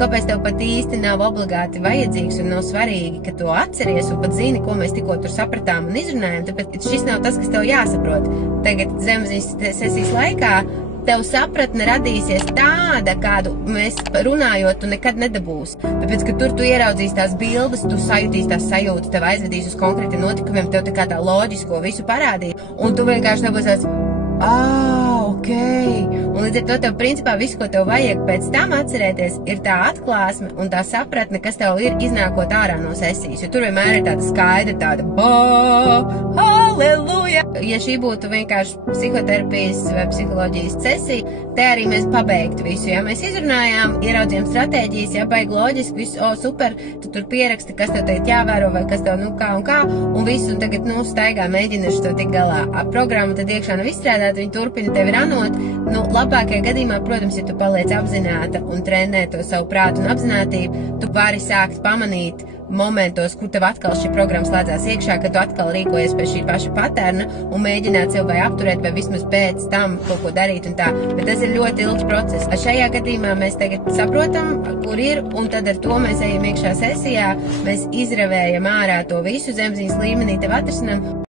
kāpēc tev pat īsti nav obligāti vajadzīgs un nav svarīgi, ka tu atceries un pat zini, ko mēs tikko tur sapratām un izrunājam, tāpēc šis nav tas, kas tev jāsaprot. Tagad zemapziņas sesijas laikā tev sapratne radīsies tāda, kādu mēs runājot, tu nekad nedabūsi. Tāpēc, ka tur tu ieraudzīsi tās bildes, tu sajutīsi tās sajūtas, tev aizvedīs uz konkrētiem notikumiem, tev tā kā tā loģisko visu parādīja, un tu vienkārši dabūsi tāds, ok. Un līdz ar to tev principā visu, ko tev vajag pēc tam atcerēties, ir tā atklāsme un tā sapratne, kas tev ir iznākot ārā no sesijas. Jo tur vienmēr ir tāda skaidra, tāda halleluja! Ja šī būtu vienkārši psihoterapijas vai psiholoģijas sesija, te arī mēs pabeigtu visu. Ja mēs izrunājām, ieraudzījām stratēģijas, ja baigi loģiski, visu, super, tu tur pieraksti, kas tev teikt jāvēro vai kas tev, kā un kā, un visu, un tagad, staigā mēģināšu to tik galā. Programma tad iekšā nav izstrādāta, viņi turpina tevi ranot. Labākajā gadījumā, protams, ja tu paliec apzināta un trenē to savu prātu un apzinātību, tu vari sākt pamanīt momentos, kur tev atkal šī programma slēdzās iekšā, kad tu atkal rīkojies pēc šī paša paterna un mēģināt sev vai apturēt, vai vismaz pēc tam kaut ko darīt un tā. Bet tas ir ļoti ilgs process. Šajā gadījumā mēs tagad saprotam, kur ir, un tad ar to mēs ejam iekšā sesijā, mēs izravējam ārā to visu zemapziņas līmenī, tev atrisinām.